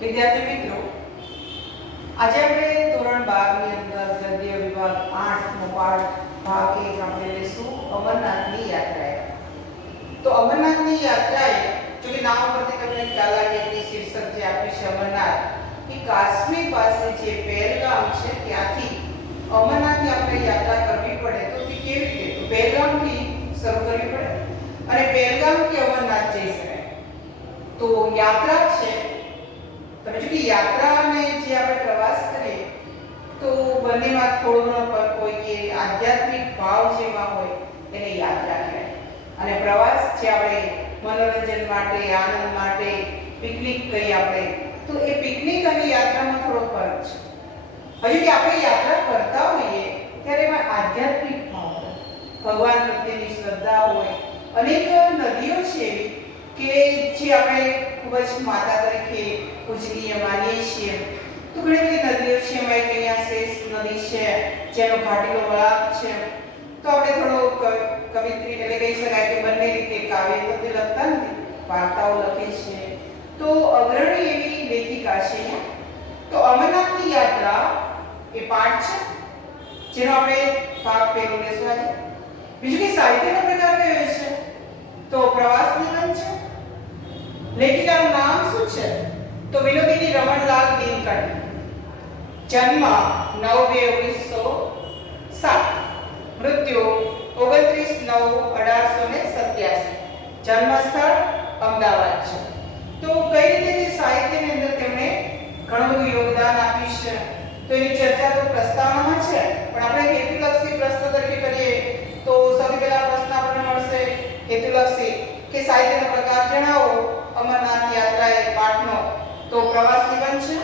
વિદ્યાર્થી મિત્રો, આજે આપણે ધોરણ 12 ની અંદર ગદ્ય વિભાગ 8 નો પાઠ ભાગ 1 આપણે લઈશું અમરનાથની યાત્રાએ. તો અમરનાથની યાત્રાએ, જો કે નામ પરથી તમને ખ્યાલ આવે કે શીર્ષક જે આપ્યું છે અમરનાથ, એ કાશ્મીર પાસે જે પહેલગામ છે ત્યાંથી અમરનાથની આપણે યાત્રા કરવી પડે તો તે કેવી રીતે? તો પહેલગામથી શરૂ કરવી પડે અને પહેલગામથી અમરનાથ જઈ શકાય. તો યાત્રા છે, તમે જો કે યાત્રા અને જે આપણે પ્રવાસ કરીએ તો બંનેમાં થોડો ઘણો ફરક હોય કે આધ્યાત્મિક ભાવ જેમાં હોય એને યાત્રા કહેવાય અને પ્રવાસ જે આપણે મનોરંજન માટે, આનંદ માટે, પિકનિક કહીએ આપણે, તો એ પિકનિક અને યાત્રામાં થોડો ફરક છે. હજુ કે આપણે યાત્રા કરતા હોઈએ ત્યારે એમાં આધ્યાત્મિક ભાવ હોય, ભગવાન પ્રત્યેની શ્રદ્ધા હોય. અનેક નદીઓ છે એવી કે જે આપણે ખૂબ જ માતા તરીકે પૂજનીય માનીએ છીએ. તો ઘણી બધી નદીઓ છે, એમાં એક અહીંયા શેષ નદી છે જેનો ઘાટીનો વળાંક છે. તો આપણે થોડો કવિત્રી એટલે કહી શકાય કે બંને રીતે કાવ્ય તો લખતા નથી, વાર્તાઓ લખે છે. તો અગ્રણી એવી લેખિકા છે અહીંયા. તો અમરનાથની યાત્રા એ પાઠ છે જેનો આપણે ભાગ પહેલો લેશું આજે. બીજું કે સાહિત્યનો પ્રકાર કયો છે? તો પ્રવાસ નિબંધ છે. લેખિકાનું નામ શું છે? તો વિનોદિની રમણલાલ નીલકંઠ. જન્મ 9/2/1907, મૃત્યુ 29/9/1887. જન્મ સ્થળ અમદાવાદ છે. તો કઈ રીતે તે સાહિત્યની અંદર તેમણે ઘણું બધું યોગદાન આપ્યું છે તો એની ચર્ચા તો પ્રસ્તાવનામાં છે, પણ આપણે હેતુલક્ષી પ્રશ્ન તરીકે કરીએ તો સૌથી પહેલા પ્રશ્ન આપણને મળશે હેતુલક્ષી કે સાહિત્યનો પ્રકાર જણાવો. અમરનાથ યાત્રા એ પાઠનો તો પ્રવાસ નિબંધ છે.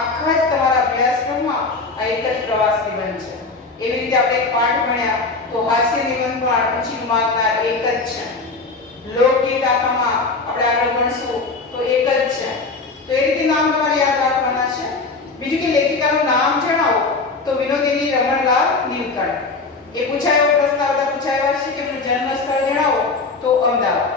આખા જ તમારા અભ્યાસક્રમમાં આ એક જ પ્રવાસ નિબંધ છે. એવી રીતે આપણે એક પાઠ ભણ્યા તો હાસ્ય નિબંધ પણ ઊંચી માંગનાર એક જ છે. લોકગીત આખામાં આપણે આગળ ભણશું તો એક જ છે. તો એ રીતે નામ તમારે યાદ રાખવાના છે. બીજું કે લેખિકાનું નામ જણાવો તો વિનોદિની રમણલાલ નીલકંઠ. એ પૂછાયો પ્રશ્ન આવતા પૂછાયા છે કે એમનું જન્મ સ્થળ જણાવો તો અમદાવાદ.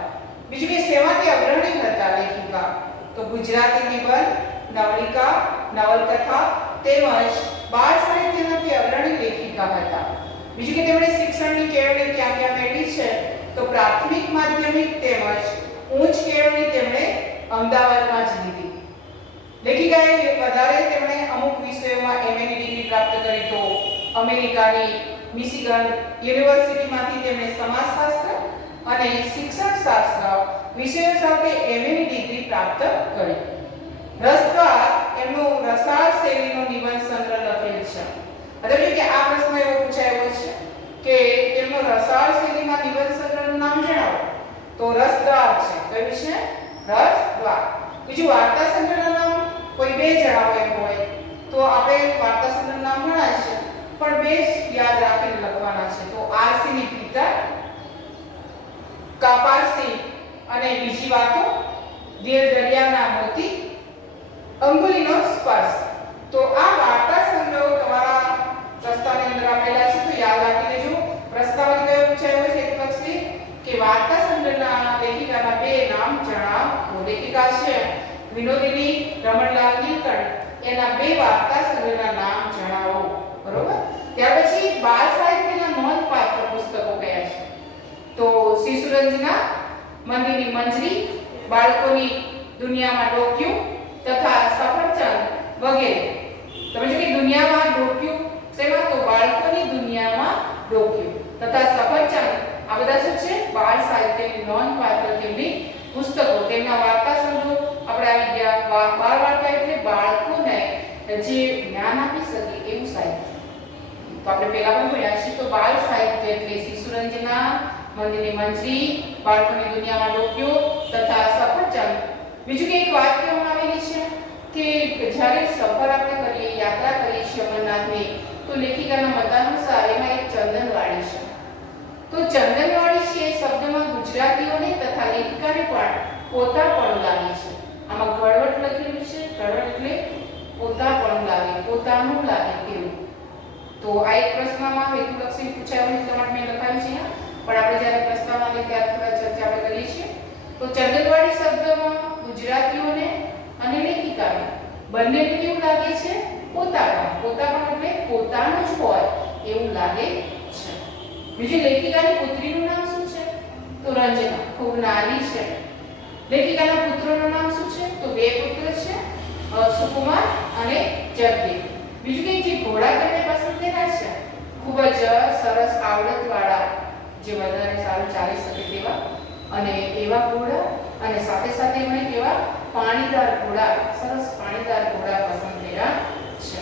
બીજું કે સેવાથી અગ્રણી હતા લેખિકા તો ગુજરાતી નિબંધ, નવલિકા, નવલકથા તેમજ બાળ સાહિત્યના અગ્રણી લેખિકા હતા. બીજું કે તેમણે શિક્ષણની કેળવણી ક્યાં ક્યાં મેળવી છે? તો પ્રાથમિક, માધ્યમિક તેમજ ઉચ્ચ કેળવણી તેમણે અમદાવાદમાં જ લીધી. લેખિકાએ વધારે તેમણે અમુક વિષયોમાં એમએની ડિગ્રી પ્રાપ્ત કરી તો અમેરિકાની મિશિગન યુનિવર્સિટીમાંથી તેમણે સમાજશાસ્ત્ર અને શિક્ષણશાસ્ત્ર વિષયો સાથે એમએની ડિગ્રી પ્રાપ્ત કરી. રસદ્વાર એમનું રસાળ શૈલીનો નિબંધ સંગ્રહ લખેલ છે. એટલે કે આ પ્રશ્ન એવો પૂછાયો છે કે તેમનો રસાળ શૈલીમાં નિબંધ સંગ્રહનું નામ જણાવો તો રસદ્વાર છે. કયું છે? રસદ્વાર. બીજું વાર્તા સંગ્રહનું નામ કોઈ બે જણાવો એમ હોય તો આપણે વાર્તા સંગ્રહનું નામ ગણાય છે, પણ બે જ યાદ રાખીને લખવાના છે. તો આરસીની પિતા, કાપારસી અને બીજી વાતો, દિલ દરિયાના મોતી, અંગુલીનો સ્પર્શ. તો આ વાર્તા સંગ્રહો તમારા પ્રસ્તાવની અંદર આપેલા છે તો યાદ રાખી લેજો. પ્રસ્તાવમાં કયો પૂછાયો છે હેતુલક્ષી કે વાર્તા સંગ્રહના લેખિકાના બે નામ જણાવો. લેખિકા છે વિનોદિની રમણલાલ નીલકંઠ, એના બે વાર્તા સંગ્રહના નામ જણાવો. બરોબર. ત્યાર પછી બાળ સાહિત્યના નોંધપાત્ર પુસ્તકો કયા છે? તો શિશુરંજના, મંદિરની મંજરી, બાળકોની દુનિયામાં ડોક્યુ તથા સફરચંદ વગેરે. તમે જો કે દુનિયામાં ડોક્યુ શેમાં? તો બાળકોની દુનિયામાં ડોક્યુ તથા સફરચંદ. આ બધા શું છે? બાળ સાહિત્યની નોંધપાત્ર તેમની પુસ્તકો. તેમના વાર્તા સંગ્રહો આપણે આવી ગયા. બાળ વાર્તા એટલે બાળકોને જે જ્ઞાન આપી શકે એવું સાહિત્ય. તો આપણે પહેલા પણ ભણ્યા છીએ. તો બાળ સાહિત્ય એટલે શિશુરંજના, મંદિરની મંજરી, બાળકોની દુનિયામાં ડોક્યુ તથા સફરચંદ. બીજું કે એક વાત કહેવામાં આવેલી છે કે જ્યારે સફર આપણે કરીએ, યાત્રા કરીએ છીએ અમરનાથની, તો લેખિકાના મતાનુસાર એમાં એક ચંદનવાડી છે. તો ચંદનવાડી છે એ શબ્દમાં ગુજરાતીઓને તથા લેખિકાને પણ પોતાપણું લાગે છે. આમાં ગળવટ લખેલું છે. ગળવટ એટલે પોતાપણું લાગે, પોતાનું લાગે તેવું. તો આ એક પ્રશ્નમાં હેતુલક્ષી પૂછાયું છે તમારે મેં લખાયું છે અહીંયા, પણ આપણે જ્યારે પ્રસ્તાવના લઈએ ત્યારે થોડા ચર્ચા આપણે કરીએ છીએ. તો ચંદનવાડી શબ્દમાં ગુજરાતીઓને અને લેખિકાને બંનેને કેવું લાગે છે? પોતાપણું. પોતાપણું એટલે પોતાનું જ હોય એવું લાગે છે. બીજી લેખિકાની પુત્રીનું નામ શું છે? તો રંજના. ખૂબ નાની છે. લેખિકાના પુત્રનું નામ શું છે? તો બે પુત્ર છે, સુકુમાર અને જગદીપ. બીજું કે જે ઘોડા તમને પસંદ કર્યા છે, ખૂબ જ સરસ આવડતવાળા, જે વધારે સારું ચાલી શકે તેવા અને એવા ઘોડા, અને સાથે સાથે એમણે કેવા પાણીદાર ઘોડા, સરસ પાણીદાર ઘોડા પસંદ કર્યા છે.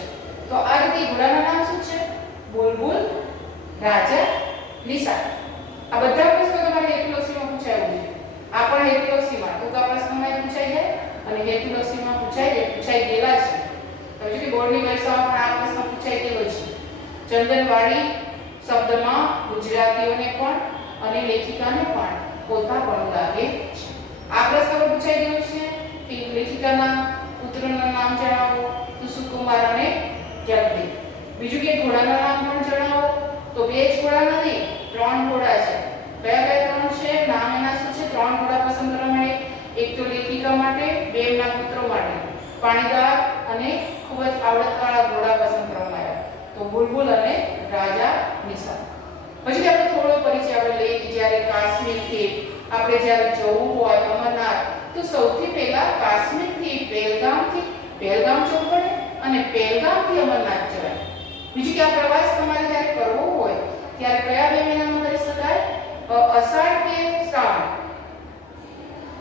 તો આ રીતે ઘોડાના નામ શું છે? બુલબુલ, રાજા, નિશાન. આ બધા પ્રશ્નો તમારે હેતુલક્ષીમાં પૂછાયું છે. આ પણ હેતુલક્ષીમાં ટૂંકા પ્રશ્નોમાં પૂછાઈ જાય અને હેતુલક્ષીમાં પૂછાઈ ગયેલા છે. તો જો કે બોર્ડની પરીક્ષામાં પણ આ પ્રશ્ન પૂછાઈ ગયેલો છે. ચંદનવાડી શબ્દમાં ગુજરાતીઓને પણ અને લેખિકાને પણ પોતાપણું લાગે છે. આ પ્રશ્ન પૂછાઈ ગયો છે કે લેખિકાના પુત્રના નામ જણાવો, તો સુકુમાર અને જગદીપ. બીજું કે ઘોડાના નામ પણ જણાવો, તો બે જ ઘોડા નથી, ત્રણ ઘોડા છે. કયા કયા ત્રણ છે? નામ એના શું છે? ત્રણ ઘોડા પસંદ કરવા માટે, એક તો લેખિકા માટે, બે એમના પુત્રો માટે. પાણીદાર અને ખૂબ જ આવડતવાળા ઘોડા પસંદ કરવામાં આવ્યા, તો બુલબુલ અને રાજા, નિશાન. પછી આપણે થોડો પરિચય આપણે લઈએ કે જ્યારે કાશ્મીરથી આપણે જ્યારે જવું હોય અમરનાથ, તો સૌથી પહેલા કાશ્મીરથી પહેલગામ જવું પડે અને પહેલગામથી અમરનાથ જવાય. બીજું કે આ પ્રવાસ તમારે જ્યારે કરવો હોય ત્યારે કયા બે મહિનામાં કરી શકાય? અષાઢ કે શ્રાવણ.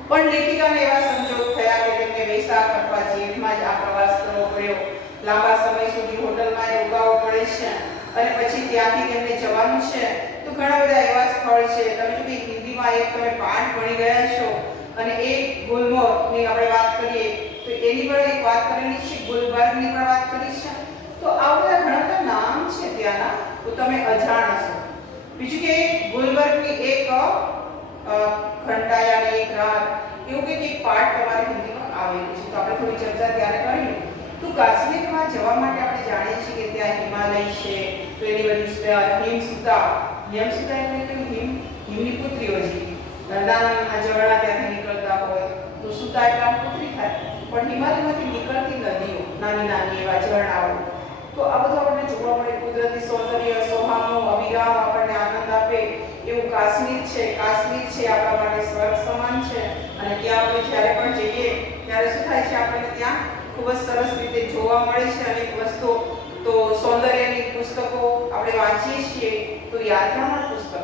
પણ લેખિકાને એવા સંજોગ થયા કે તેમને વૈશાખ અથવા જેઠમાં જ આ પ્રવાસ કરવો પડ્યો. લાંબા સમય સુધી હોટલમાં રોકાવું પડે છે અને પછી ત્યાંથી તેમને જવાનું છે. તો ઘણા બધા એવા સ્થળ છે, તમે જો કે હિન્દીમાં એક તમે પાઠ ભણી ગયા છો અને એક ગુલમર્ગની આપણે વાત કરીએ તો એની પણ એક વાત કરેલી છે, ગુલબર્ગની પણ વાત કરી છે. તો આ બધા ઘણા બધા નામ છે ત્યાંના, તો તમે અજાણ હશો. બીજું કે ગુલબર્ગની એક ઘંટાયાની એક રાત, એવું કંઈક એક પાઠ તમારે હિન્દીમાં આવેલું છે, તો આપણે થોડી ચર્ચા ત્યારે કરીએ. તો કાશ્મીરમાં જવા માટે આપણે જાણીએ છીએ કે ત્યાં હિમાલય છે, તો એની બધી હિમસુતા એટલે કે હિમની પુત્રીઓ છે. નાના ઝરણા ત્યાંથી નીકળતા હોય, તો સુતા એટલે પુત્રી થાય, પણ હિમાલયમાંથી નીકળતી નદીઓ, નાની નાની એવા ઝરણાઓ. તો આ બધું આપણને જોવા મળે. કુદરતી સૌંદર્ય, સોહામણું, અવિરામ આપણને આનંદ આપે એવું કાશ્મીર છે. કાશ્મીર છે આપણા માટે સ્વર્ગ સમાન છે અને ત્યાં આપણે જ્યારે પણ જઈએ ત્યારે શું થાય છે? આપણને ત્યાં ખૂબ જ સરસ રીતે જોવા મળે છે અનેક વસ્તુઓ. તો સૌંદર્યની પુસ્તકો આપણે વાંચીએ છીએ, તો યાત્રાના પુસ્તકો.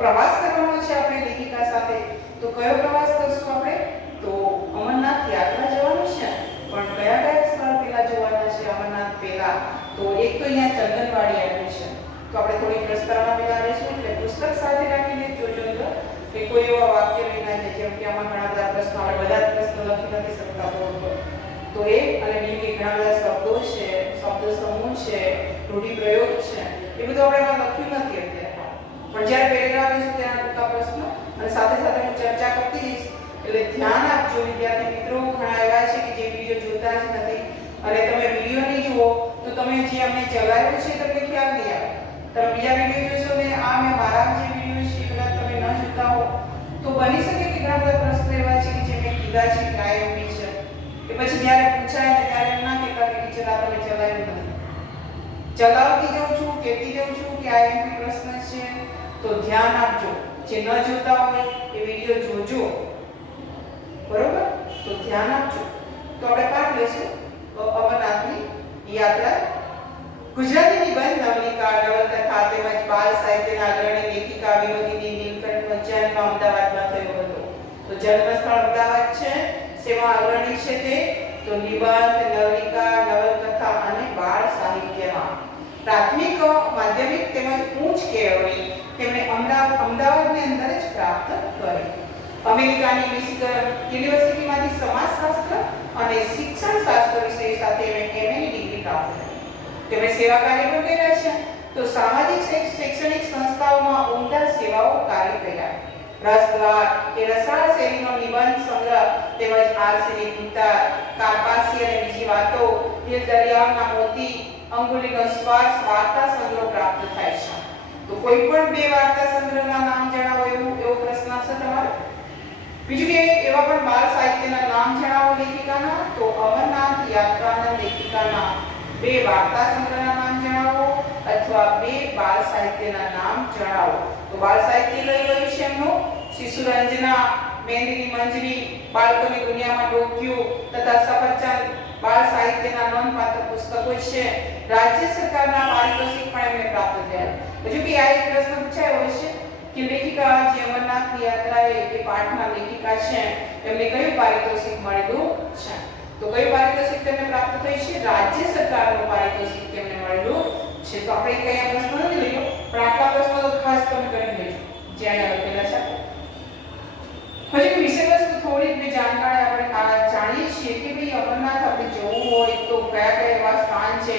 પ્રવાસ કરવાનો છે આપણે લેખિકા સાથે, તો કયો પ્રવાસ કરશું આપણે? તો અમરનાથ યાત્રા જવાનું છે, પણ કયા કયા સ્થળ પહેલા જોવાના છે અમરનાથ પહેલા? તો એક તો અહીંયા ચંદનવાડી આવ્યું છે, તો આપણે થોડી પ્રસ્તાવના પહેલા લઈશું, એટલે પુસ્તક સાથે રાખીને જોજો કે કોઈ એવા વાક્ય લઈ ના જાય. જેમ કે આમાં ઘણા બધા પ્રશ્નો, આપણે બધા જ પ્રશ્નો લખી નથી શકતા બોર્ડ પર, તો એ અને બીજું કે ઘણા બધા શબ્દો છે, શબ્દ સમૂહ છે, રૂઢિપ્રયોગ છે, એ બધું આપણે એમાં લખ્યું નથી અત્યારે. પણ જ્યારે પેરેગ્રાફ લઈશું ત્યારે ટૂંકા પ્રશ્નો અને સાથે સાથે હું ચર્ચા કરતી જઈશ, એટલે ધ્યાન આપજો વિદ્યાર્થી મિત્રો. ઘણા એવા છે કે જે વિડીયો જોતા જ નથી, અને તમે વિડીયો નહીં જુઓ તો તમે જે અમને ચલાવ્યું છે તમને ખ્યાલ નહીં આવે. તમે બીજા વિડીયો જોશો ને આ મેં મારા જે વિડીયો છે એના તમે ન જોતા હો, તો બની શકે કે ઘણા બધા પ્રશ્નો એવા છે કે જે મેં કીધા છે કે આઈએમપી છે, કે પછી જ્યારે પૂછાય ને ત્યારે એમ ના કહેતા કે ટીચર આ તમે ચલાવ્યું નથી. ચલાવતી જાઉં છું, કહેતી જાઉં છું કે આઈએમપી પ્રશ્ન છે, તો ધ્યાન આપજો. જે ન જોતા હોય એ વિડીયો જોજો, બરોબર? તો ધ્યાન આપજો. તો આપણે પાઠ લઈશું અમરનાથની યાત્રા. ગુજરાતી નિબંધ નવલિકા, નવલકથા તેમજ બાલ સાહિત્યના અગ્રણી લેખિકા વિનોદિની નીલકંઠનો જન્મ અમદાવાદમાં થયો હતો. તો જન્મ સ્થળ અમદાવાદ છે. સેવા અગ્રણી છે તે તો નિબંધ, નવલિકા, નવલકથા અને બાળ સાહિત્યમાં. પ્રાથમિક, માધ્યમિક તેમજ ઉચ્ચ કેળવણી તેમણે અમદાવાદની અંદર જ પ્રાપ્ત કરી. અમેરિકાની મિશિગન યુનિવર્સિટીમાંથી સમાજશાસ્ત્ર અને શિક્ષણ શાસ્ત્ર વિષય સાથે એમએની ડિગ્રી પ્રાપ્ત કરી. તેમણે સેવા કાર્ય પણ કર્યા છે, તો સામાજિક શૈક્ષણિક સંસ્થાઓમાં ઉમદા સેવાઓ કાર્ય કર્યા. રસદ્વાર એ રસાળ શૈલીનો નિબંધ સંગ્રહ તેમજ આરસીની ગીતા, કારપાસી અને બીજી વાતો, દિલ દરિયાના મોતી, અંગુલીનો સ્પર્શ વાર્તા સંગ્રહ પ્રાપ્ત થાય છે. તો કોઈ પણ બે વાર્તા સંગ્રહના નામ જણાવો એવો પ્રશ્ન હશે તમારો. બીજું કે એવા પણ બાળ સાહિત્યના નામ જણાવો લેખિકાના, તો અમરનાથ યાત્રાના લેખિકાના 2 વાર્તા સંગ્રહના નામ જણાવો અથવા 2 બાળ સાહિત્યના નામ જણાવો. તો બાળ સાહિત્ય લઈ ગયું છે એમનું શિશુરંજના, મેંદીની મંજરી, બાળકોની દુનિયામાં ડોક્યુ તથા સફરચંદ બાળ સાહિત્યના નોંધપાત્ર પુસ્તકો છે. રાજ્ય સરકારના પારિતોષિક પણ એમને પ્રાપ્ત થયા. હજુ કે આ એક પ્રશ્ન પૂછાયો હશે કે લેખિકા જે અમરનાથ યાત્રાએ એ પાઠના લેખિકા છે એમને કયું પારિતોષિક મળેલું છે? તો કયું પારિતોષિક તેમને પ્રાપ્ત થઈ છે? રાજ્ય સરકારનું પારિતોષિક તેમને મળેલું છે. તો આપણે કયા પ્રશ્ન નથી લઈયો, પણ આટલા પ્રશ્નો તો ખાસ તમે કરી લેજો જે અહીંયા લખેલા છે. હજી વિષય વસ્તુ થોડી બે જાણકારી આપણે જાણીએ છીએ કે ભાઈ અમરનાથ આપણે જવું હોય તો કયા કયા એવા સ્થાન છે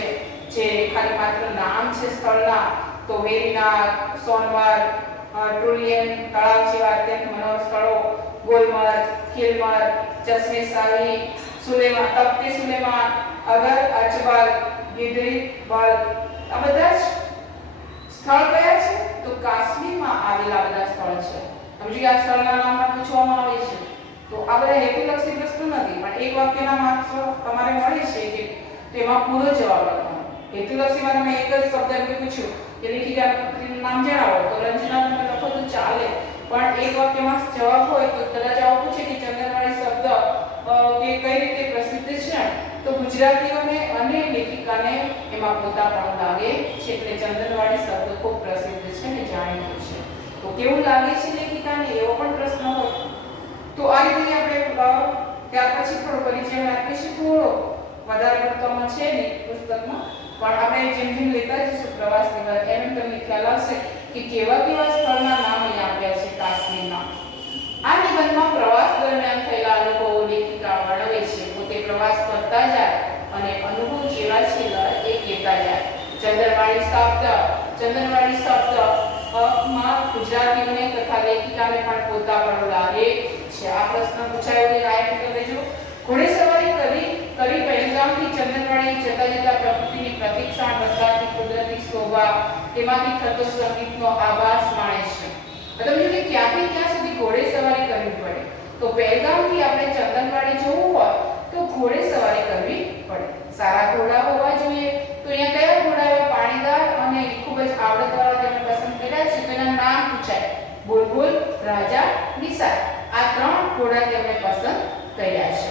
જે ખાલી માત્ર નામ છે સ્થળના. તો વેરીનાથ, સોનમાર્ગ, ટ્રુલિયન તળાવ જેવા અત્યંત મનોહર સ્થળો, ગુલમર્ગ, ખિલમર્ગ, ચશ્મે શાહી, સુલેમાન, તખ્તે સુલેમાન, અગર અચબલ, ગિદરી બલ, આ બધા જ સ્થળ કયા છે? તો કાશ્મીરમાં આવેલા બધા સ્થળ છે. સમજી આ સ્થળના નામ પણ પૂછવામાં આવે છે. તો આ બધા હેતુલક્ષી પ્રશ્નો નથી, પણ એક વાક્યના માર્ક્સ તમારે મળે છે કે તેમાં પૂરો જવાબ લખવાનો. હેતુલક્ષીમાં તમે એક જ શબ્દ એમ પૂછ્યું કે લેખિકાનું નામ જણાવો, તો રંજના તમે લખો તો ચાલે, પણ એક વાક્યમાં જવાબ હોય તો કદાચ આવું પૂછે કે ચંદનવાડી શબ્દ કે કઈ રીતે પ્રસિદ્ધ છે, તો ગુજરાતીઓને અને લેખિકાને એમાં પોતાપણું લાગે છે. એટલે ચંદનવાડી શબ્દ ખૂબ પ્રસિદ્ધ છે ને જાણીતું છે. તો કેવું લાગે છે લેખિકાને એવો પણ પ્રશ્ન હોય. તો આ રીતે આપણે ત્યાર પછી થોડો પરિચય આપીશું. થોડો વધારે પડતોમાં છે ને પુસ્તકમાં, પણ આપણે જેમ જેમ લેતા જઈશું પ્રવાસ લેવા એમ તમને ખ્યાલ આવશે કે કેવા કેવા સ્થળના નામ અહીં આપ્યા છે કાશ્મીરના. આ નિબંધમાં પ્રવાસ દરમિયાન થયેલા અનુભવો લેખિકા વર્ણવે છે. પોતે પ્રવાસ કરતા જાય અને અનુભવ જેવા છે એ કહેતા જાય. ચંદનવાડી શબ્દ માં ગુજરાતીઓને તથા લેખિકાને પણ પોતાપણું લાગે છે. આ પ્રશ્ન પૂછાયો એટલે આ કરી લેજો. ઘોડેસવારી કરી પહેલગામથી ચંદનવાડી જતા જતા પ્રકૃતિની પ્રતિક્ષણ બદલાતી કુદરતી શોભા, તેમાંથી થતો સંગીતનો આભાસ માણે છે. તમે જો કે ક્યાંથી ક્યાં સુધી ઘોડેસવારી કરવી પડે, તો પહેલગામથી આપણે ચંદનવાડી જવું હોય તો ઘોડેસવારી કરવી પડે. સારા ઘોડા હોવા જોઈએ. તો અહીંયા કયા ઘોડા એવા પાણીદાર અને ખૂબ જ આવડતવાળા તેમને પસંદ કર્યા છે? તો એના નામ પૂછાય. બુલબુલ, રાજા, નિસાર, આ 3 ઘોડા તેમને પસંદ કર્યા છે.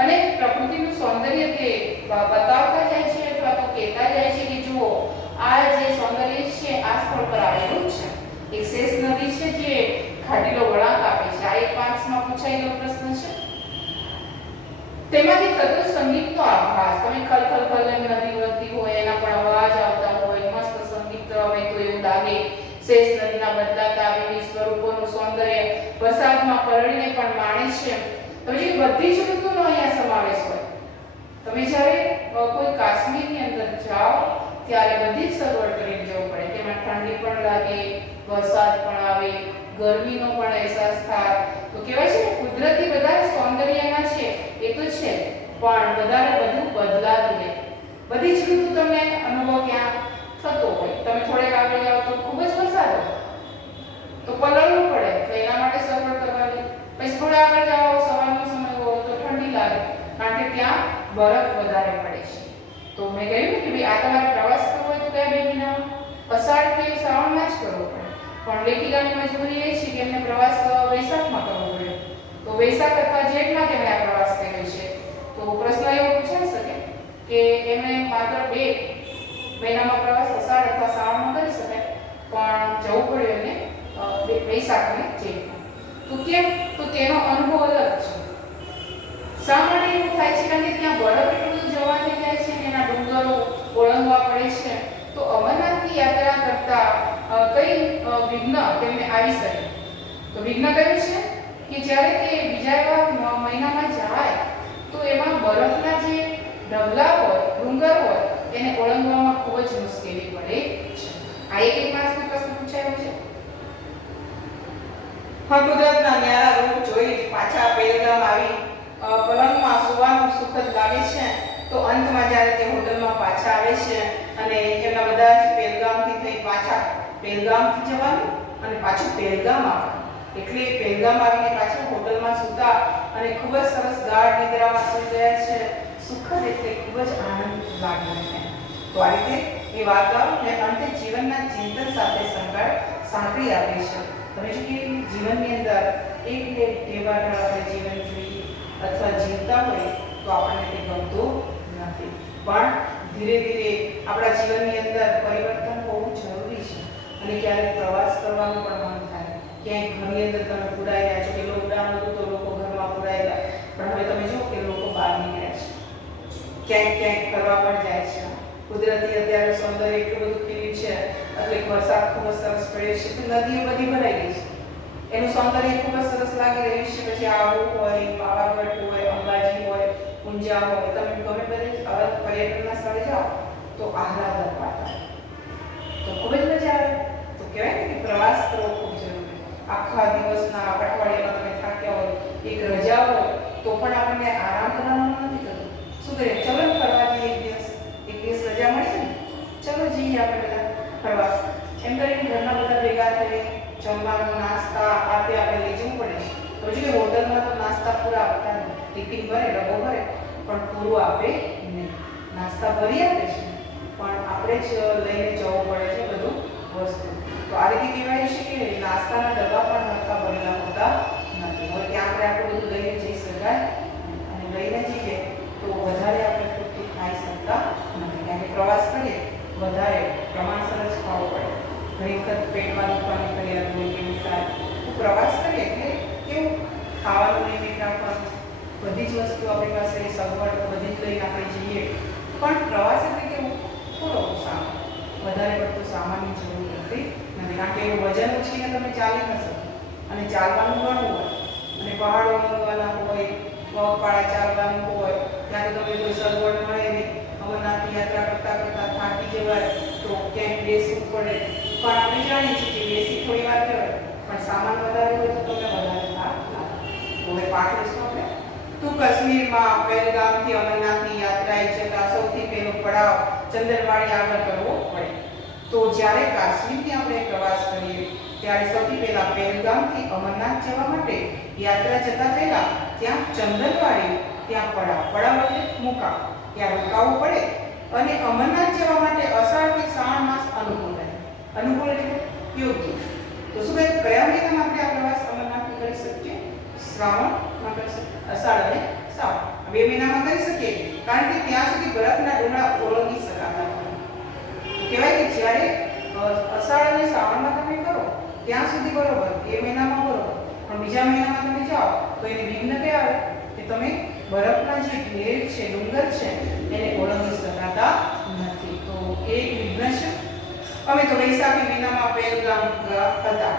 અને પ્રકૃતિનું સૌંદર્ય તે બતાવતા જાય છે અથવા તો કહેતા જાય છે કે જુઓ આ જે સૌંદર્ય છે આ સ્થળ પર આવેલું છે. એક શેષ નદી છે જે ઘાટીનો વળાંક આપે છે. આ એક માર્ક્સમાં પૂછાયેલો પ્રશ્ન છે. તેમાંથી થતો સંગીતનો આભાસ. તમે ખલખલ ખલ એમ નદી વહેતી હોય, એના પણ અવાજ આવતા હોય, મસ્ત સંગીત આવે તો એવું લાગે. શેષ નદીના બદલાતા વિવિધ સ્વરૂપોનું સૌંદર્ય વરસાદમાં પલળીને પણ માણે છે. તમે જે બધી જ ઋતુનો અહીંયા સમાવેશ હોય. તમે જ્યારે કોઈ કાશ્મીરની અંદર જાઓ ત્યારે બધી જ સગવડ કરીને જવું પડે. તેમાં ઠંડી પણ લાગે, વરસાદ પણ આવે, ગરમીનો પણ અહેસાસ થાય. તો કહેવાય છે ને કુદરતી બધા સૌંદર્યના છે એ તો છે, પણ વધારે બધું બદલાતું રહે. બધી જ ઋતુ તમને અનુભવ ક્યાં થતો હોય. તમે થોડેક આગળ જાઓ તો ખૂબ જ વરસાદ હોય તો પલળવું પડે, તો એના માટે સગવડ કરવાની. પછી થોડા આગળ જાઓ સવારનો સમય હોય તો ઠંડી લાગે, કારણ કે ત્યાં બરફ વધારે પડે છે. તો મેં કહ્યું કે ભાઈ આ તમારે પ્રવાસ કરવો હોય તો કયા 2 મહિનામાં? અષાઢ કે શ્રાવણમાં જ કરવો પડે. પણ લેખિકાની મજબૂરી એ છે કે એમને પ્રવાસ વૈશાખમાં કરવો પડે. તો વૈશાખ અથવા જેઠમાં તેમણે આ પ્રવાસ કર્યો છે. તો પ્રશ્ન એવો પૂછાઈ શકે કે એમણે માત્ર 2 મહિનામાં પ્રવાસ અષાઢ અથવા શ્રાવણમાં કરી શકાય, પણ જવું પડ્યું એમને વૈશાખ અને જેઠમાં. તો કેમ? તો તેનો અનુભવ અલગ છે. શા માટે એવું થાય છે? કારણ કે ત્યાં બરફ એટલું જવા થઈ જાય છે અને એના ડુંગરો ઓળંગવા પડે છે. તો અમરનાથની યાત્રા કરતા કઈ વિઘ્ન તેમને આવી શકે? તો વિઘ્ન કયું છે કે જ્યારે તે બીજા એવા મહિનામાં જાય તો એમાં બરફના જે ઢગલા હોય, ડુંગર હોય, એને ઓળંગવામાં ખૂબ જ મુશ્કેલી પડે છે. આ એક માર્ક્સનો પ્રશ્ન પૂછાયો છે. કુદરતના ન્યારા રૂપ જોઈ પાછા પહેલગામ આવી પલંગમાં સુવાનું સુખદ લાગે છે. તો અંતમાં જ્યારે તે હોટલમાં પાછા આવે છે અને એમના બધા જ પહેલગામથી થઈ પાછા પહેલગામથી જવાનું અને પાછું પહેલગામ આવવાનું. એટલે પહેલગામ આવીને પાછા હોટલમાં સૂતા અને ખૂબ જ સરસ ગાઢ નિદ્રામાં સૂઈ ગયા છે. સુખદ એટલે ખૂબ જ આનંદ લાગે છે. તો આ રીતે એ વાર્તા ને અંતે જીવનના ચિંતન સાથે સાંકળી આપે છે. તમે જો કે જીવનની અંદર એક તહેવાર આપણે જીવન જોઈએ અથવા જીવતા હોય તો આપણને તે ગમતું નથી, પણ ધીરે ધીરે આપણા જીવનની અંદર પરિવર્તન હોવું જરૂરી છે. અને ક્યારેક પ્રવાસ કરવાનું પણ મન થાય. ક્યાંય ઘરની અંદર તમે પુરાઈ રહ્યા છો, કે લોકડાઉન હતું તો લોકો ઘરમાં પુરાયેલા, પણ હવે તમે જુઓ કે લોકો બહાર નીકળ્યા છે, ક્યાંક ફરવા પણ જાય છે. કુદરતી અત્યારે સૌંદર્ય એટલું બધું ખીલ્યું છે, એટલે વરસાદ ખૂબ જ સરસ પડે છે, તો નદીઓ બધી ભરાઈ ગઈ છે, એનું સૌંદર્ય ખૂબ જ સરસ લાગી રહ્યું છે. પછી આબુ હોય, પાવાગઢ હોય, અંબાજી હોય, ઊંઝા હોય, તમે ગમે બધે પર્યટનના સ્થળે જાઓ તો આહલાદક વાતાવરણ, તો ખૂબ જ મજા આવે. તો કહેવાય ને કે પ્રવાસ કરવો ખૂબ જરૂરી. આખા દિવસના અઠવાડિયામાં તમે થાક્યા હોય, એક રજા હોય તો પણ આપણને આરામ કરવાનું નથી થતું. શું કરીએ? ચલો ને ફરવા જઈએ. એક દિવસ રજા મળી છે ને, ચલો જઈએ આપણે બધા ફરવા. એમ કરીને ઘરના બધા ભેગા થઈ જમવાનું, નાસ્તા આ તે આપણે લઈ જવું પડે છે. તો જોઈએ હોટલમાં તો નાસ્તા પૂરા આપતા નહીં, ટિફિન ભરે, ડબ્બો ભરે, પણ પૂરું આપે નહીં. નાસ્તા ભરી આપે છે, પણ આપણે જ લઈને જવું પડે છે બધું વસ્તુ. તો આ રીતે કહેવાય છે કે નાસ્તાના ડબ્બા પણ હરખા ભરેલા હોતા નથી. હવે ત્યાં આપણે આટલું બધું લઈને જઈ શકાય, અને લઈને જઈએ તો વધારે આપણે પૂરતું ખાઈ શકતા નથી. કારણ કે પ્રવાસ કરીએ વધારે પ્રમાણસર જ ખાવું પડે. ઘણી વખત પેટમાં દુખવાની ફરિયાદ હોય કેવું થાય. તો પ્રવાસ કરીએ એટલે કેવું ખાવાનું લિમિટ રાખવાનું, બધી જ વસ્તુ આપણી પાસે સગવડ બધી જ લઈને આપણે જઈએ. પણ પ્રવાસ એટલે કેવું થોડો સામાન, વધારે પડતું સામાનની જરૂર નથી. કારણ કે એવું વજન ઉચકીને તમે ચાલી ન શકો, અને ચાલવાનું ઘણું હોય, અને પહાડો ઊંઘવાના હોય, પગપાળા ચાલવાનું હોય, ત્યાં તો તમે કોઈ સગવડ મળે નહીં. અમરનાથની યાત્રા કરતા કરતા થાકી જવાય તો ક્યાંક બેસવું પડે. પણ આપણે જાણીએ છીએ કે બેસી થોડી વાર કહેવાય, પણ સામાન વધારે હોય તો તમને વધારે થાક લાગે. હવે પાઠ લઈશું આપણે. તો કાશ્મીરમાં પહેલગામથી અમરનાથની યાત્રાએ જતા સૌથી પહેલો પડાવ ચંદનવાડી આગળ કરવો પડે. તો જ્યારે કાશ્મીરથી આપણે પ્રવાસ કરીએ ત્યારે સૌથી પહેલા પહેલગામથી અમરનાથ જવા માટે યાત્રા જતા પહેલા ત્યાં ચંદનવાડી, ત્યાં પડાવ એટલે મુકામ, ત્યાં રોકાવું પડે. અને અમરનાથ જવા માટે અષાઢથી શ્રાવણ માસ અનુકૂળ રહે. અનુકૂળ એટલે યોગ્ય. તો શું કહે, કયા મહિનામાં આપણે આ પ્રવાસ અમરનાથની કરી શકીએ? શ્રાવણમાં કરી શકીએ, અષાઢ અને શ્રાવણ બે મહિનામાં કરી શકીએ. કારણ કે ત્યાં સુધી બરફના ડુંગરા ઓળંગી શકાતા હોય. કહેવાય કે જ્યારે અષાઢ અને શ્રાવણમાં તમે કરો ત્યાં સુધી બરોબર, એ મહિનામાં બરોબર, પણ બીજા મહિનામાં તમે જાઓ તો એને વિઘ્ન કે આવે કે તમે બરફના જે ઢેર છે, ડુંગર છે, એને ઓળંગી શકાતા નથી. તો એ એક વિઘ્ન છે. અમે તો વૈશાખી મહિનામાં પહેલગામ હતા.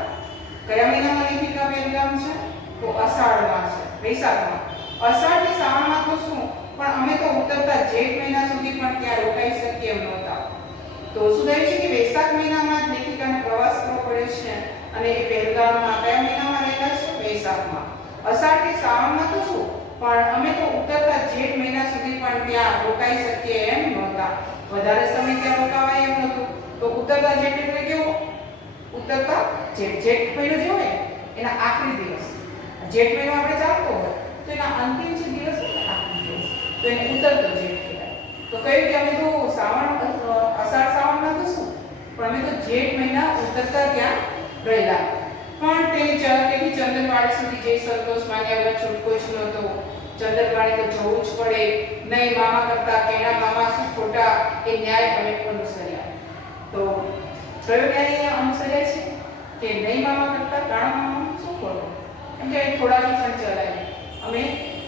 કયા મહિનામાં લેખિકા પહેલગામ છે? તો અષાઢમાં છે, વૈશાખમાં. અષાઢથી શ્રાવણમાં તો શું, પણ અમે તો ઉતરતા જેઠ મહિના સુધી પણ ત્યાં રોકાઈ શકીએ એમ નહોતા. તો શું થયું છે કે વૈશાખ મહિનામાં જ લેખિકાને પ્રવાસ કરવો પડે છે, અને એ પહેલગામમાં કયા મહિનામાં રહેલા છે? વૈશાખમાં. અષાઢથી શ્રાવણમાં તો શું, પણ અમે તો ઉતરતા જેઠ મહિના સુધી પણ ત્યાં રોકાઈ શકીએ એમ નહોતા. વધારે સમય ત્યાં રોકાવાય એમ નહોતું. તો ઉતરતા જેઠ એટલે કેવું? ઉતરતા જેઠ મહિનો જે હોય એના આખરી દિવસ, જેઠ મહિનો આપણે ચાલતો હોય તો એના અંતિમ જે દિવસ હોય ને આખરી દિવસ, તો એને ઉતરતો જેઠ કહેવાય. તો કહ્યું કે અમે તો અષાઢ શ્રાવણમાં તો શું, પણ અમે તો જેઠ મહિના ઉતરતા ત્યાં રહેલા. પણ તેથી ચંદનવાડી સુધી જઈ સંતોષ માન્યા વગર છૂટકો જ નહોતો. ચંદનવાડી તો જવું જ પડે. નહીં મામા કરતા કેણા મામા શું ખોટા, એ ન્યાય અમે અનુસર્યા. તો કયો ન્યાય અનુસર્યા છે કે નહીં મામા કરતા કાણા મામા શું ખોટું, એમ કે થોડાની પણ ચલાય. અમે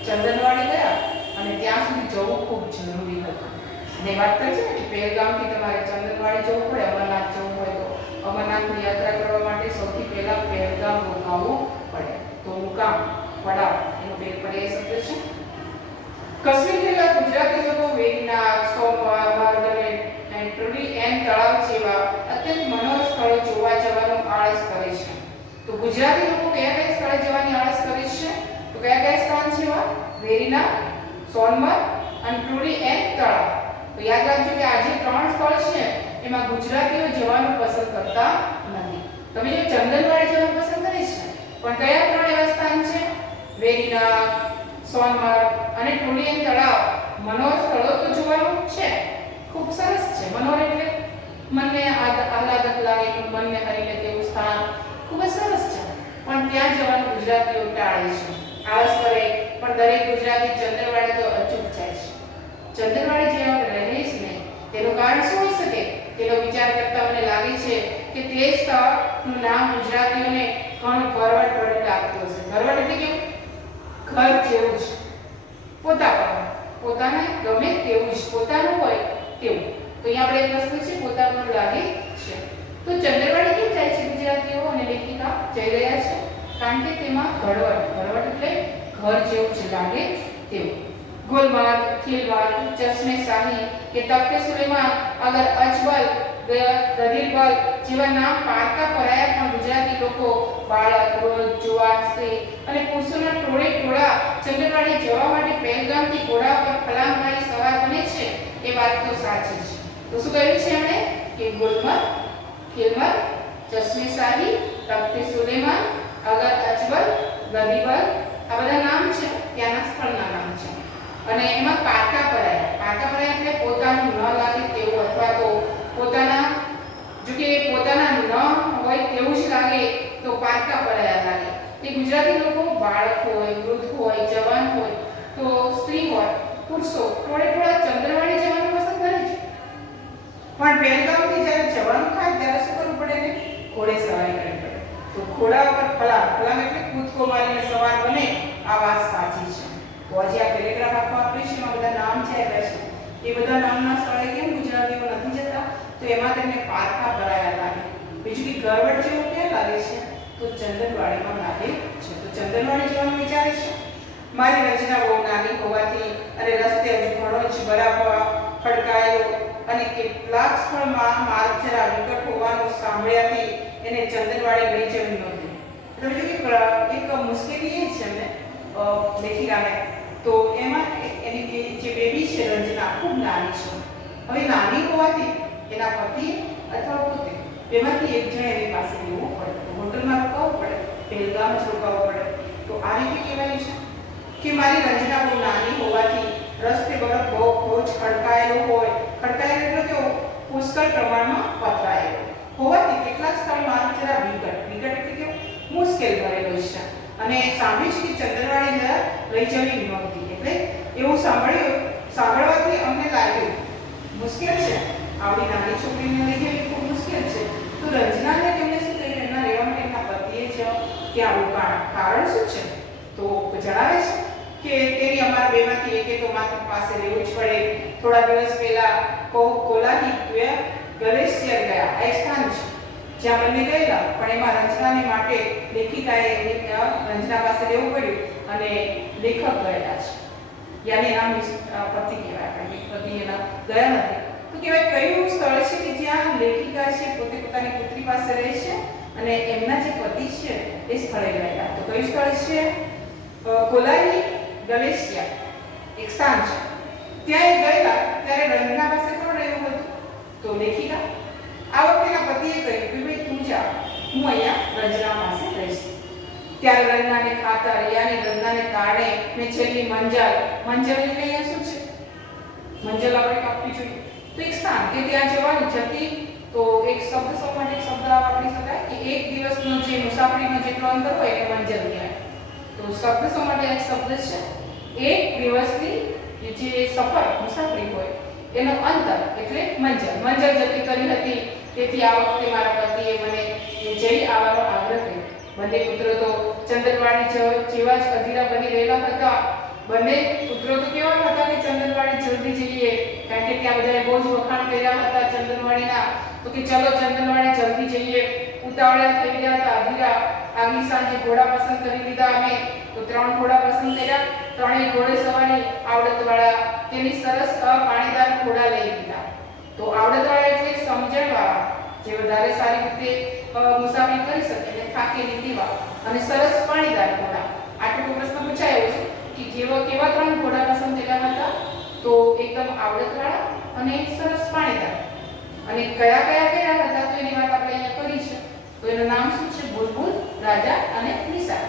ચંદનવાડી ગયા અને ત્યાં સુધી જવું ખૂબ જરૂરી હતું. અને વાત કરી છે ને કે પહેલગામથી તમારે ચંદનવાડી જવું પડે, અમરનાથ જવું હોય તો અમરનાથની યાત્રા કરવા માટે સૌથી પહેલા પહેલગામ રોકાવું પડે. તો મુકામ, પડાવ એનો બે પર્યાય શબ્દ છે. કાશ્મીર પહેલા ગુજરાતી લોકો વેગનાથ, સોમવારમાર્ગ અને ટ્રુલી એન તળાવ જેવા અત્યંત મનોહર સ્થળો જોવા જવાનું આળસ કરે છે. તો ગુજરાતી લોકો કયા કયા સ્થળે જવાની આળસ કરે છે? તો કયા કયા સ્થાન છે? વેરીનાથ, સોનમર્ગ અને ટ્રુલી એન તળાવ. તો યાદ રાખજો કે આ જે ત્રણ સ્થળ છે એમાં ગુજરાતીઓ જવાનું પસંદ કરતા નથી. તમે જો ચંદનવાડી જવાનું પસંદ કરે છે, પણ કયા ત્રણ એવા સ્થાન છે? વેરીનાથ, સોનમર્ગ અને ટ્રુલી એન તળાવ મનોહર સ્થળો તો જોવાનું છે, ખૂબ સરસ છે. મનોહર એટલે મનને આહલાદક લાગે, મનને હરી લે તેવું સ્થાન, ખૂબ જ સરસ છે. પણ ત્યાં જવાનું ગુજરાતીઓ ટાળે છે, આળસ કરે. પણ દરેક ગુજરાતી ચંદ્રવાડી તો અચૂક જાય છે. ચંદ્રવાડી જ્યાં રહે જ નહીં, તેનું કારણ શું હોઈ શકે? તેનો વિચાર કરતા મને લાગે છે કે તે સ્થળનું નામ ગુજરાતીઓને ઘણું ઘરવટ ભરેલું લાગતું હશે. ઘરવટ એટલે કેવું? ઘર જેવું જ, પોતાને ગમે તેવું જ, પોતાનું હોય તેવું. તો અહીંયા આપણે એક વસ્તુ છે, પોતાનું લાગે છે. તો ચંદ્રવાડી કેમ જાય છે ગુજરાતીઓ અને લેખિકા જઈ રહ્યા છે? કારણ કે તેમાં ઘરવટ એટલે ઘર જેવું જ લાગે તેવું. ગુલમર્ગ, ખીલમર્ગ, ચશ્મે શાહી કે તખ્ત સુલેમાન, અગર અજબલ, ગદિરબલ જેવા નામ પારકા પરાયા, પણ ગુજરાતી લોકો બાળક, વૃદ્ધ, જુવાન, સ્ત્રી અને પુરુષોના ટોળા ચંદ્રવાડી જવા માટે પહેલગામથી ઘોડા પર ફલાંગ મારી સવાર બને છે. એ વાત તો સાચી છે. તો શું કહ્યું છે એમણે કે ગુલમર્ગ, ખીલમર્ગ, ચશ્મે શાહી, તખ્ત સુલેમાન, અગર અજબલ, ગદિરબલ આ બધા નામ છે, ત્યાંના સ્થળના નામ છે. અને એમાં પારકા પરાયા એટલે પોતાનું ન લાગે તેવું, અથવા તો પોતાના ન હોય તેવું જ લાગે તો પારકા પરાયા લાગે. તે ગુજરાતી લોકો બાળક હોય, વૃદ્ધ હોય, જવાન હોય, તો સ્ત્રી હોય, પુરુષો ટોળા ચંદ્રવાડી જવાનું પસંદ કરે છે. પણ પહેલગામથી જ્યારે જવાનું થાય ત્યારે શું કરવું પડે ને? ઘોડે સવારી કરવી પડે. તો ઘોડા ઉપર ફલાંગ એટલે કૂદકો મારીને સવાર બને, આ વાત સાચી છે. તો આજે આ પેરેગ્રાફ આખો આપ્યો છે, એમાં બધા નામ છે આવ્યા છે. એ બધા નામના સ્થળે કેમ ગુજરાતીઓ નથી જતા? તો એમાં તેમને પારકા ભરાયા લાગે. બીજું કે ગરવટ જેવું ક્યાં લાગે છે? તો ચંદનવાડીમાં લાગે છે. તો ચંદનવાડી જવાનું વિચારે છે. મારી રચના બહુ નાની હોવાથી અને રસ્તે હજુ ઘણો જ બરાબર ખડકાયો અને કેટલાક સ્થળમાં માર્ગ જરા વિકટ હોવાનું સાંભળ્યાથી એને ચંદનવાડી લઈ જવી નહોતી. તમે જો કે એક મુશ્કેલી એ છે ને લેખિકાને, તો એમાં એની જે બેબી છે રંજના ખૂબ નાની છે. હવે નાની હોવાથી એના પતિ અથવા પોતે બેમાંથી એક જણ એની પાસે રહેવું પડે, હોટલમાં રોકાવવું પડે, પહેલગામ જ રોકાવવું પડે. તો આ રીતે કહેવાય છે કે મારી રંજના બહુ નાની હોવાથી રસ્તે બહુ ખડકાયેલો એટલે કે પુષ્કળ પ્રમાણમાં પથરાયેલો હોવાથી કેટલાક સ્થળ માર્ગ જરા વિકટ એટલે કે મુશ્કેલ ભરેલો છે. અને સાંભળ્યું છે કે ચંદ્રવાડી જરા લઈ જવી નહોતી. એટલે એવું સાંભળવાથી અમને લાગ્યું મુશ્કેલ છે, આવડી નાની છોકરીને લઈ જવી ખૂબ મુશ્કેલ છે. તો રંજનાને તેમને શું કહ્યું? એમના રહેવા માટે એમના પતિએ જ ત્યાં રોકાણ. કારણ શું છે? તો જણાવે છે કે તેની અમારા બેમાંથી એકે તો માત્ર પાસે રહેવું જ પડે. થોડા દિવસ પહેલા કોલાહી ગ્લેશિયર ગયા. આ સ્થાન છે જ્યાં બંને ગયેલા, પણ એમાં રંજનાને માટે લેખિકાએ રંજના પાસે રહેવું પડ્યું અને લેખક ગયેલા છે. યાની નામ પતિ કહેવાય, કારણ કે પતિ એના ગયા નથી. તો કહેવાય કયું સ્થળ છે કે જ્યાં લેખિકા છે પોતે પોતાની પુત્રી પાસે રહે છે અને એમના જે પતિ છે એ સ્થળે ગયેલા. તો કયું સ્થળ છે? કોલાહી ગ્લેશિયર એક સ્થાન છે. ત્યાં એ ગયેલા ત્યારે રંજના પાસે કોણ રહ્યું હતું? તો લેખિકા. આ વખતેના પતિએ કહ્યું કે ભાઈ તું જા, હું અહીંયા રંજના પાસે રહીશ. ત્યારે રંજનાને ખાતર યાની રંજનાને કારણે મેં છેલ્લી મંજલ એટલે અહીંયા શું છે? મંજલ આપણે કાપવી જોઈએ. તો એક સ્થાન કે ત્યાં જવાની જતી, તો એક શબ્દ સૌ માટે એક શબ્દ વાપરી શકાય કે એક દિવસનો જે મુસાફરીનો જેટલો અંતર હોય એને મંજલ કહેવાય. તો શબ્દ સૌ માટે એક શબ્દ છે. એક દિવસની જે સફર મુસાફરી હોય એનો અંતર એટલે મંજલ જતી કરી હતી. તેથી આ વખતે મારા પતિએ મને જઈ આવવાનો આગ્રહ કર્યો. બંને પુત્રો તો ચંદનવાડી જેવા જ અધીરા બની રહેલા હતા. બંને પુત્રો તો કેવા હતા કે ચંદનવાડી જલ્દી જઈએ, કારણ કે ત્યાં બધાએ બહુ જ વખાણ કર્યા હતા ચંદનવાડીના. તો કે ચલો ચંદનવાડી જલ્દી જઈએ. ઉતાવળિયા થઈ ગયા હતા અધીરા. આગલી સાંજે ઘોડા પસંદ કરી લીધા અમે. તો 3 ઘોડા પસંદ કર્યા. ત્રણેય ઘોડે સવારી આવડતવાળા, તેની સરસ પાણીદાર ઘોડા લઈ લીધા. તો આવડતવાળા એટલે સમજણવાળા, જે વધારે સારી રીતે મુસાફરી કરી શકે એટલે થાકેલી તેવા, અને સરસ પાણીદાર ઘોડા. આટલો પ્રશ્ન પૂછાયો છે કે કેવા 3 ઘોડા પસંદ કર્યા હતા? તો એકદમ આવડતવાળા અને સરસ પાણીદાર. અને કયા હતા તો એની વાત આપણે અહીંયા કરી છે. તો એનું નામ શું છે? બુલબુલ, રાજા અને નિશાન.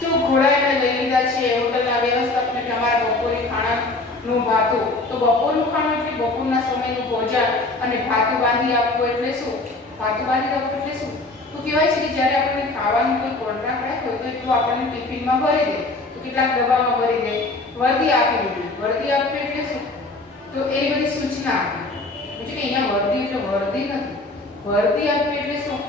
તો ઘોડા એને લઈ લીધા છે. હોટલના વ્યવસ્થાપને કે અમારા બપોરે નું ભાતું. તો બપોરનું ખાણું એટલે બપોરના સમયનું ભોજન, અને ભાતું બાંધી આપવું એટલે શું? ભાતું બાંધી આપવું એટલે શું? તો કહેવાય છે કે જ્યારે આપણને ખાવાનું કોઈ કોન્ટ્રાક્ટ રાખ્યો તો એટલું આપણને ટિફિનમાં ભરી દે, તો કેટલાક ડબ્બામાં ભરી દે. વર્દી આપી દીધી. વર્દી આપવી એટલે શું? તો એ બધી સૂચના આપી. એટલે કે અહીંયા વર્દી એટલે વર્દી નથી. વર્દી આપવી એટલે શું?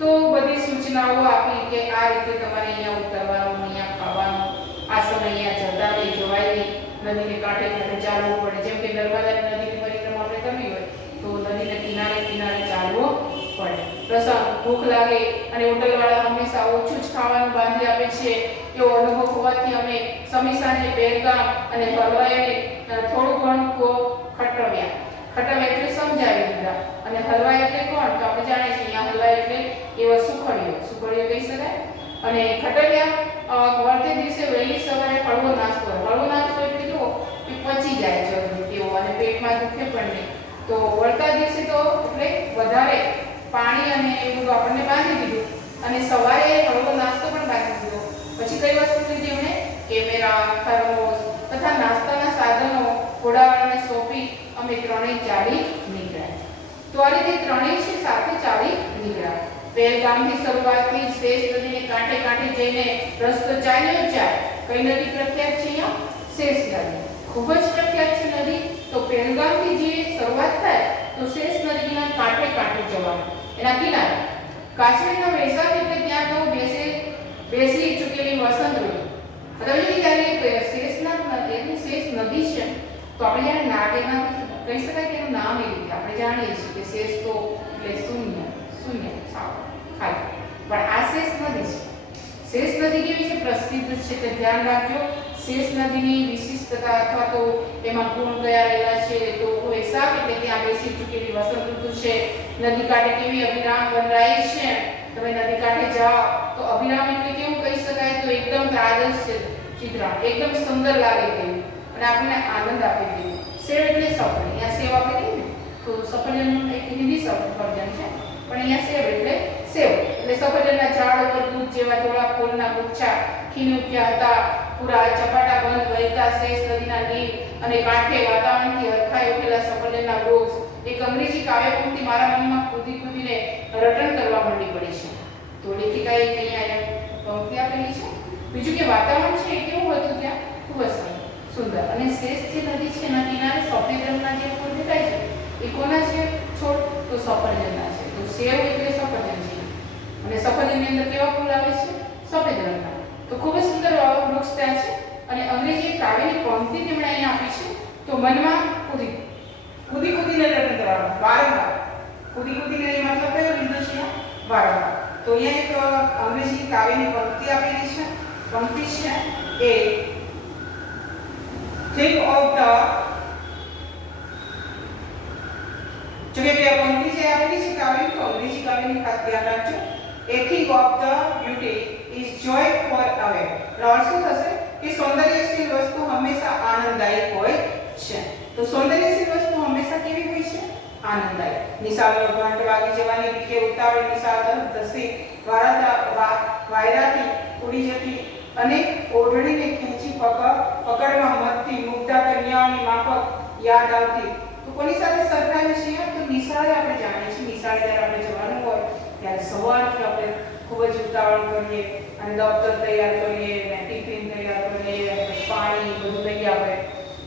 તો બધી સૂચનાઓ આપી કે આ રીતે તમારે અહીંયા ઉતરવાનું, અહીંયા ખાવાનું, આ સમય અહીંયા જતા રહી જવાય નહીં, નદીને કાંઠે કાંઠે ચાલવું પડે. જેમ કે નર્મદા નદીની પરિક્રમા આપણે કરવી હોય તો નદીને કિનારે કિનારે ચાલવું પડે. પ્રસંગ ભૂખ લાગે અને હોટલવાળા હંમેશા ઓછું જ ખાવાનું બાંધી આપે છે એવો અનુભવ હોવાથી અમે સમી સાંજે પહેલગામ અને હલવાઈને થોડું ઘણું ખટવ્યા. ખટવ્યા એટલે સમજાવી દીધા. અને હલવાઈ એટલે કોણ? તો આપણે જાણીએ છીએ અહીંયા હલવાઈ એટલે એવા સુખડીઓ કહી શકાય. અને ખટવ્યા વળતે દિવસે વહેલી સવારે હળવો નાસ્તો. હળવો નાસ્તો એટલે કેવો કે પચી જાય જલ્દી તેવો અને પેટમાં દુખે પણ નહીં. તો વળતા દિવસે તો એટલે વધારે પાણી અને એ બધું આપણને બાંધી દીધું, અને સવારે હળવો નાસ્તો પણ બાંધી દીધો. પછી કઈ વસ્તુ લીધી એમણે? કેમેરા, થર્મોસ તથા નાસ્તાના સાધનો ઘોડાવાળાને સોંપી અમે ત્રણેય ચાલી નીકળ્યા. તો આ રીતે ત્રણેય છે સાથે ચાલી નીકળ્યા. પહેલગામથી શરૂઆતથી શેષ નદીને કાંઠે કાંઠે જઈને રસ્તો ચાલ્યો જાય. કઈ નદી પ્રખ્યાત છે અહીંયા? શેષ નદી. ખૂબ જ પ્રખ્યાત છે નદી. તો પહેલગામથી જે શરૂઆત થાય તો શેષ નદીના કાંઠે કાંઠે જવાનું, એના કિનારે. કાશ્મીરના વૈશાખ એટલે ત્યાં તો બેસી ચૂકેલી વસંત ઋતુ. હવે જ્યારે શેષ નદી છે તો આપણે જ્યારે નાગેના કહી શકાય કે એનું નામ એ રીતે આપણે જાણીએ છીએ કે શેષ તો એટલે શૂન્ય સાવ ખાલી. પણ આ શેષ નદી છે. શેષ નદી કેવી છે? પ્રસિદ્ધ છે. તે ધ્યાન રાખજો. શેષ નદીની વિશિષ્ટતા અથવા તો એમાં ગુણ કયા રહેલા છે? તો વૈશાખ એટલે ત્યાં બેસી ચૂકેલી વસંત ઋતુ છે. નદી કાંઠે કેવી અભિરામ વનરાઈ છે. તમે નદી કાંઠે જાઓ તો અભિરામ એટલે કેવું કહી શકાય? તો એકદમ આદર્શ ચિત્ર, એકદમ સુંદર લાગે તેવું અને આપણને આનંદ આપે તેવું. સેવ એટલે સફળ. અહીંયા સેવ આપણે કહીએ ને તો સફરજન એક હિન્દી સફરજન છે, પણ અહીંયા સેવ એટલે સફરજનના ઝાડ ઉપર દૂધ જેવા થોડા ફૂલના ગુચ્છા ખીલી ઉઠ્યા હતા. પૂરા ચપાટા બંધ વહેતા શેષ નદીના નીર અને કાંઠે વાતાવરણથી હરખાઈ ઉઠેલા સફરજનના વૃક્ષ. એક અંગ્રેજી કાવ્ય પંક્તિ મારા મનમાં કૂદીને રટણ કરવા માંડી પડી છે. તો લેખિકાએ અહીંયા પંક્તિ આપેલી છે. બીજું કે વાતાવરણ છે એ કેવું હતું ત્યાં? ખૂબ જ સુંદર. અને શેષ જે નદી છે એના કિનારે સફેદ રંગના જે ફૂલ દેખાય છે એ કોના છે? છોડ તો સફરજનના છે. તો સેવ એટલે સફરજન છે, અને સફરજનની અંદર કેવા ફૂલ આવે છે? સફેદ રંગના. તો ખૂબ જ સુંદર વૃક્ષ ત્યાં છે. અને અંગ્રેજી કાવ્યની પંક્તિ તેમણે અહીંયા આપી છે. તો મનમાં કૂદીને રટણ કરવાનું વારંવાર. કૂદીને એ મતલબ કયો લીધો છે? વારંવાર. તો અહીંયા એક અંગ્રેજી કાવ્યની પંક્તિ આપેલી છે. પંક્તિ છે એ think of the જો કે આ પંક્તિ જે આપેલી છે કાવ્યની, તો અંગ્રેજી કાવ્યની ખાસ ધ્યાન રાખજો. A thing of the beauty is joy for away. શું થશે કે સૌંદર્યશીલ વસ્તુ હંમેશા આનંદદાયક હોય છે. તો સૌંદર્યશીલ વસ્તુ હંમેશા કેવી હોય છે? આનંદદાયક. નિશાળનો ઘંટ વાગી જવાની રીતે ઉતાવળે નિશાળ તરફ ધસી વાયરાથી ઉડી જતી અને ઓઢણીને ખેંચી પકડમાં મથતી મુગ્ધા કન્યાઓની માફક યાદ આવતી. તો કોની સાથે સરખાવ્યું છે? તો નિશાળે આપણે જાણીએ છીએ. નિશાળે જ્યારે આપણે જવાનું હોય ત્યારે સવારથી આપણે ખૂબ જ ઉતાવળ કરીએ અને દફતર તૈયાર કરીએ અને ટિફિન તૈયાર કરીએ, પાણી બધું લઈ આવે.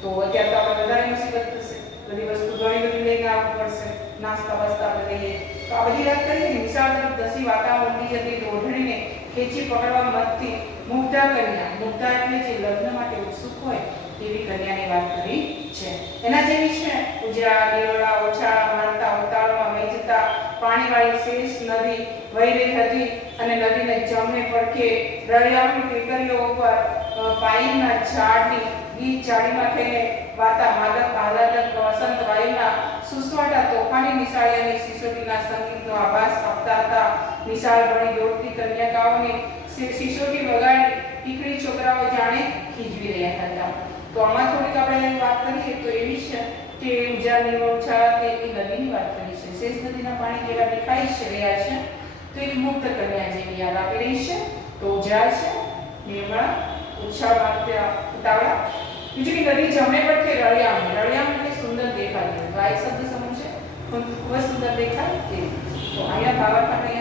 તો અત્યારે તો આપણે વધારે મુસીબત થશે. બધી વસ્તુ ઘણી બધી લઈને આવવું પડશે. નાસ્તા વાસ્તા આપણે લઈએ. તો આ બધી વાત કરીએ. નિશાળ તરફ ધસી વાતાવરણ ઉડી જતી તો ઓઢણીને ખેંચી પકડવા મથતી મુગ્ધા કન્યા. મુગ્ધા એટલે જે લગ્ન માટે ઉત્સુક હોય તેવી કન્યાની વાત કરી છે. એના જેવી છે ઉજળા દીવડા ઓછા મારતા ઉતાળમાં વહી જતા પાણીવાળી શેષ નદી વહી રહી હતી. અને નદીને જમણે પડખે દરિયાની ટેકરીઓ ઉપર પાઈનના ઝાડની ગીચ ઝાડીમાં થઈને વાતા માદક આહલાદક વસંત વાયુના સુસવાટા તોફાની નિશાળિયાની સિસોટીના સંગીતનો આભાસ આપતા હતા. નિશાળ ભણી દોડતી કન્યાકાઓની સિસોટી વગાડી દીકરી છોકરાઓ જાણે ખીજવી રહ્યા હતા. તો આમાં થોડીક આપણે વાત કરીએ તો એવી છે કે ઉજાની ઓછા તે નદીની વાત કરી છે. શેષ નદીના પાણી કેવા દેખાઈ છે રહ્યા છે? તો એક મુક્ત કન્યા જેવી યાદ આપી રહી છે. તો ઉજાડ છે, નિર્મળ, ઉછાળ મારતા ઉતાવળા બીજું કે નદી જમણે પડખે રળિયામણી. રળિયામણી એટલે સુંદર દેખાય. તો આ એક શબ્દ સમજશે ખૂબ જ સુંદર દેખાય તે. તો અહીંયા ભાવાર્થ આપણે